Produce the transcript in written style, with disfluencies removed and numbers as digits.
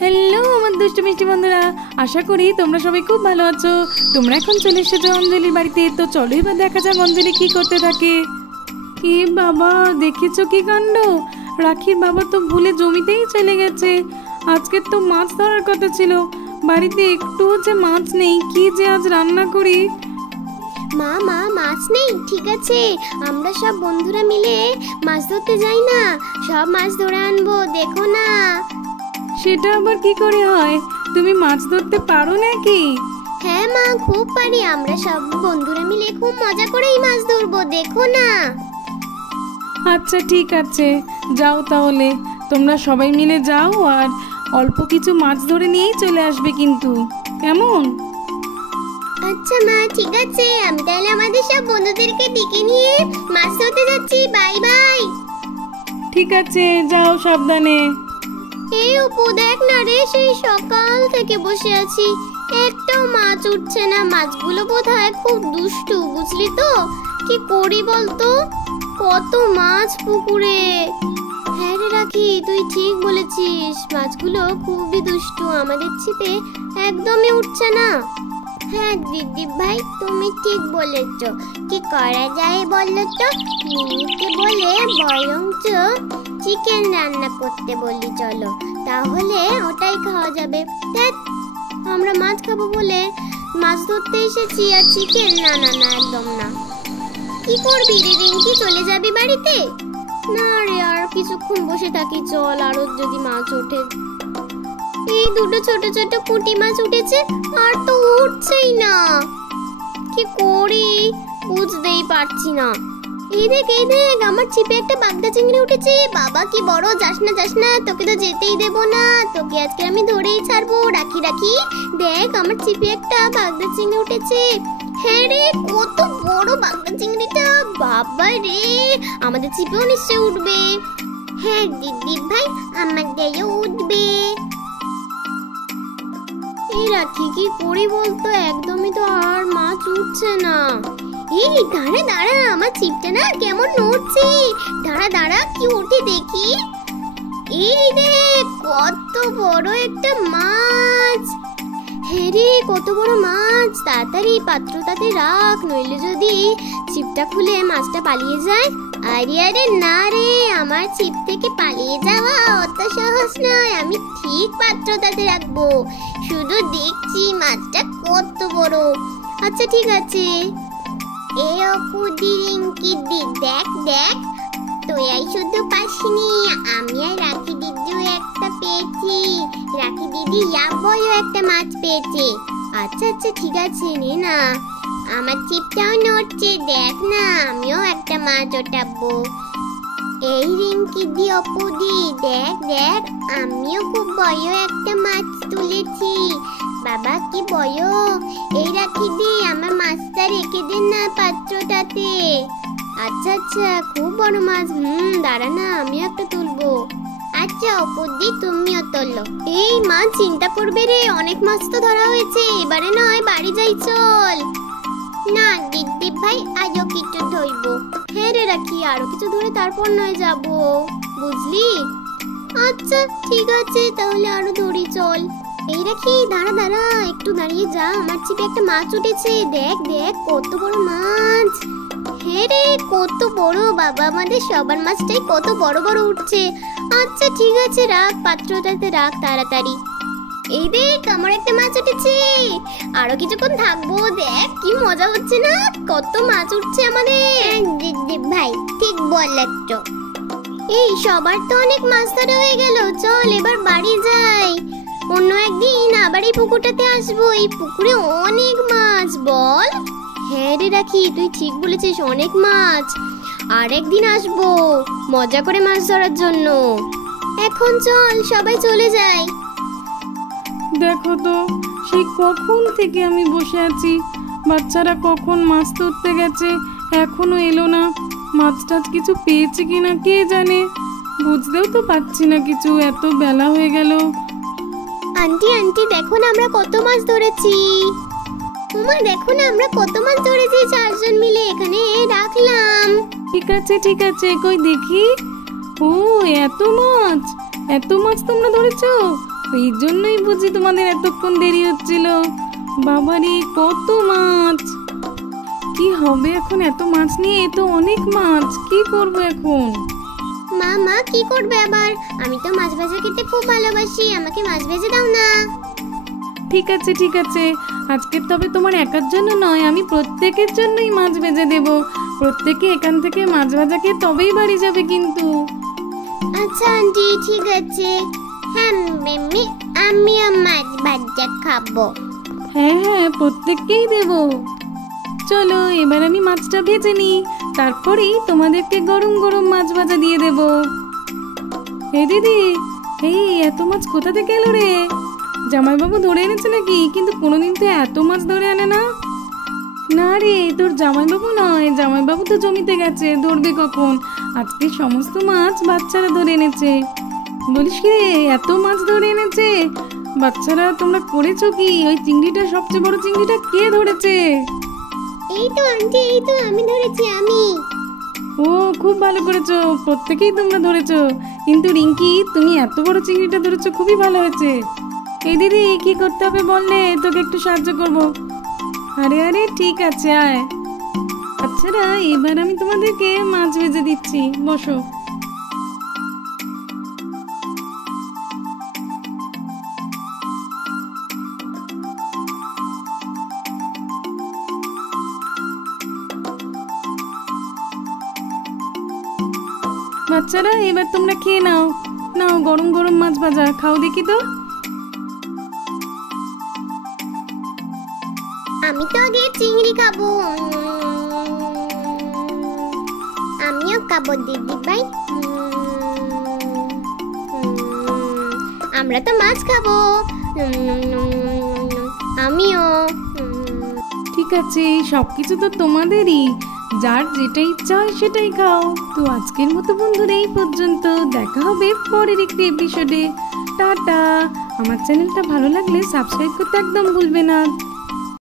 Hello আমার দুষ্টু মিষ্টি বন্ধুরা, আশা করি তোমরা সবাই খুব ভালো আছো। তোমরা এখন চলে এসেছো অঞ্জলির বাড়িতে। তো চলো এবার দেখা যাক অঞ্জলি কি করতে থাকে। কি বাবা, দেখেছো কি কাণ্ড? রাখির বাবা তো ভুলে জমিতেই চলে গেছে। আজকে তো মাছ ধরার কথা ছিল, বাড়িতে একটু যে মাছ নেই। কি যে আজ রান্না করি। মা মা মাছ নেই? ঠিক আছে, আমরা সব বন্ধুরা মিলে মাছ ধরতে যাই না? সব মাছ ধরে আনবো, দেখো না। সেটা আবার কি করে হয়? তুমি মাছ ধরতে পারো নাকি? হ্যাঁ মা, খুব পারি। আমরা সব বন্ধুরা মিলে খুব মজা করেই মাছ ধরবো, দেখো না। আচ্ছা ঠিক আছে, যাও তাহলে। তোমরা সবাই মিলে যাও আর অল্প কিছু মাছ ধরে নিয়েই চলে আসবে কিন্তু, কেমন? আচ্ছা মা, ঠিক আছে। আমি তাহলে আমাদের সব বন্ধুদেরকে ডেকে নিয়ে মাছ ধরতে যাচ্ছি। Bye bye. ঠিক আছে, যাও সাবধানে। এই অপু, দেখ না রে, সেই সকাল থেকে বসে আছি, একটাও মাছ উঠছে না। মাছগুলো বোধহয় খুব দুষ্টু, বুঝলি তো। কি করি বলতো? কত মাছ পুকুরে। হ্যাঁ রে রাখি, তুই ঠিক বলেছিস, মাছগুলো খুবই দুষ্টু। আমাদের ছিপে একদমই উঠছে না। হ্যাঁ দিদি ভাই, তুমি ঠিক বলেছ। কি করা যায় বলো তো? মিমিকে বলে বরঞ্চ চিকেন রান্না করতে বলি, চলো। তাহলে ওটাই খাওয়া যাবে। ধ্যাৎ, আমরা মাছ খাবো বলে মাছ ধরতে এসেছি, আর চিকেন? না না না, একদম না। কি করবি রে রিঙ্কি, চলে যাবি বাড়িতে? না রে, আর কিছুক্ষণ বসে থাকি, চল। আরো যদি মাছ ওঠে। এই দুটো ছোট ছোট পুঁটি মাছ উঠেছে, আর তো উঠছেই না। কি করি বুঝতেই পারছি না। এই দেখ, এই দেখ, আমার ছিপে একটা বাগদা চিংড়ি উঠেছে। বাবা কি বড়! যাস না যাস না, তোকে তো যেতেই দেব না। তোকে আজকে আমি ধরেই ছাড়বো। রাখি রাখি, দেখ আমার ছিপে একটা বাগদা চিংড়ি উঠেছে। হ্যাঁ রে, কত বড় বাগদা চিংড়িটা! বাবা রে, আমাদের ছিপেও নিশ্চয়ই উঠবে। হ্যাঁ দিদি ভাই, আমাদেরও উঠবে। এই রাখি, কি করি বলতো? একদমই তো আর মাছ উঠছে না। এই দাঁড়া দাঁড়া, আমার ছিপটা না কেমন নড়ছে। দাঁড়া দাঁড়া, কি ওঠে দেখি। এই দেখ, কত বড় একটা মাছ। হ্যাঁ রে, কত বড় মাছ! তাড়াতাড়ি পাত্রটাতে রাখ, নইলে যদি ছিপটা খুলে মাছটা পালিয়ে যায়। আরে আরে না রে, আমার ছিপ থেকে পালিয়ে যাওয়া অত সহজ নয়। আমি ঠিক পাত্রটাতে রাখবো। শুধু দেখছি মাছটা কত বড়। আচ্ছা ঠিক আছে। এ অপু দি, রিঙ্কি দি, দেখ দেখ, তুই শুধু পাসনি, আমি আর রাখি দিদিও একটা পেয়েছি। রাখি দিদি বড় একটা মাছ পেয়েছে। আচ্ছা আচ্ছা ঠিক আছে, নে না। আমার ছিপটাও নড়ছে, দেখ না, আমিও একটা মাছ ওঠাবো। এই রিঙ্কি দি, অপু দি, দেখ দেখ, আমিও খুব বড় একটা মাছ তুলেছি। বাবা কি বড়! এই রাখি দি, আমার মাছটা রেখে দে না পাত্রটাতে। আচ্ছা আচ্ছা, খুব বড় মাছ। দাঁড়া না, আমিও একটা তুলবো। আচ্ছা অপু দি, তুমিও তোলো। এই মা, চিন্তা করবে রে, অনেক মাছ তো ধরা হয়েছে, এবারে নয় বাড়ি যাই, চল। না দিদি ভাই, আজও কিছু ধরবো। হ্যাঁ রে রাখি, আরো কিছু ধরে তারপর নয় যাবো, বুঝলি? আচ্ছা ঠিক আছে, তাহলে আরো ধরি, চল। এই রাখি, দাঁড়া দাঁড়া, একটু দাঁড়িয়ে যা। আমার ছিপে একটা মাছ উঠেছে, দেখ দেখ, কত বড় মাছ। হ্যাঁ রে, কত বড়! বাবা, আমাদের সবার মাছটাই কত বড় বড় উঠছে। আচ্ছা ঠিক আছে, রাখ, পাত্রটাতে রাখ তাড়াতাড়ি। এই দেখ, আমার একটা মাছ উঠেছে। আরো কিছুক্ষণ থাকবো, দেখ কি মজা হচ্ছে না, কত মাছ উঠছে আমাদের। দিদি ভাই ঠিক বলেছ। এই সবার তো অনেক মাছ ধরা হয়ে গেল, চল এবার বাড়ি যাই। অন্য একদিন আবার এই পুকুরটাতে আসবো, এই পুকুরে অনেক মাছ, বল? হ্যাঁ রে রাখি, তুই ঠিক বলেছিস, অনেক মাছ। আর একদিন আসবো মজা করে মাছ ধরার জন্য। এখন চল, সবাই চলে যাই। দেখো তো, সেই কখন থেকে আমি বসে আছি, বাচ্চারা কখন মাছ ধরতে গেছে, এখনো এলো না। মাছ টাছ কিছু পেয়েছে কিনা কে জানে, বুঝতেও তো পারছি না কিছু, এত বেলা হয়ে গেল। আন্টি আন্টি, দেখো না আমরা কত মাছ ধরেছি। তোমার দেখো না, আমরা কত মাছ ধরেছি, 4 জন মিলে এখানে রাখলাম। ঠিক আছে, কই দেখি। ও, এত মাছ তোমরা ধরেছো? এই জন্যই বুঝি তোমাদের এতক্ষণ দেরি হচ্ছিল। বাবারে কত মাছ! কি হবে এখন এত মাছ নিয়ে? এ তো অনেক মাছ, কি করব এখন? মা মা কি করবে আবার? আমি তো মাছ ভাজা খেতে খুব ভালোবাসি, আমাকে মাছ ভেজে দাও না। ঠিক আছে ঠিক আছে, আজকে তবে তোমার একার জন্য নয়, আমি প্রত্যেকের জন্যই মাছ ভেজে দেব। প্রত্যেকে এখান থেকে মাছ ভাজা খেয়ে তবেই বাড়ি যাবে কিন্তু। আচ্ছা আন্টি ঠিক আছে। হ্যাঁ আমিও মাছ ভাজা খাবো। হ্যাঁ হ্যাঁ, প্রত্যেককেই দেব। চলো এবার আমি মাছটা ভেজে নিই, তারপরেই তোমাদেরকে গরম গরম মাছ ভাজা দিয়ে দেব। হে দিদি, এই এত মাছ কোথা থেকে এলো রে? জামাইবাবু ধরে এনেছে নাকি? কিন্তু কোনোদিন তো এত মাছ ধরে আনে না। না রে, তোর জামাইবাবু নয়, জামাইবাবু তো জমিতে গেছে, ধরবে কখন? আজকে সমস্ত মাছ বাচ্চারা ধরে এনেছে। বলিস কি রে, এত মাছ ধরে এনেছে বাচ্চারা? তোমরা করেছো কি? ওই চিংড়িটা, সবচেয়ে বড় চিংড়িটা কে ধরেছে? এই তো আন্টি, এই তো আমি ধরেছি আমি। ও খুব ভালো করেছো, প্রত্যেকেই তোমরা ধরেছো। কিন্তু রিঙ্কি, তুমি এত বড় চিংড়িটা ধরেছো, খুবই ভালো হয়েছে। এই দিদি, কি করতে হবে বললে, তোকে একটু সাহায্য করব। আরে আরে ঠিক আছে, আয়। বাচ্চারা, এবার আমি তোমাদেরকে মাছ ভেজে দিচ্ছি, বসো। বাচ্চারা, এবার তোমরা খেয়ে নাও। নাও, গরম গরম মাছ ভাজা খাও দেখি তো। আমি তো আগে চিংড়ি খাবো। আমিও খাবো দিদি ভাই। আমরা তো মাছ খাবো। আমিও। ঠিক আছে, সবকিছু তো তোমাদেরই, যার যেটা ইচ্ছা হয় সেটাই খাও। তো আজকের মতো বন্ধুরা এই পর্যন্ত, দেখা হবে পরের একটি এপিসোডে। টাটা। আমার চ্যানেলটা ভালো লাগলে সাবস্ক্রাইব করতে একদম ভুলবে না।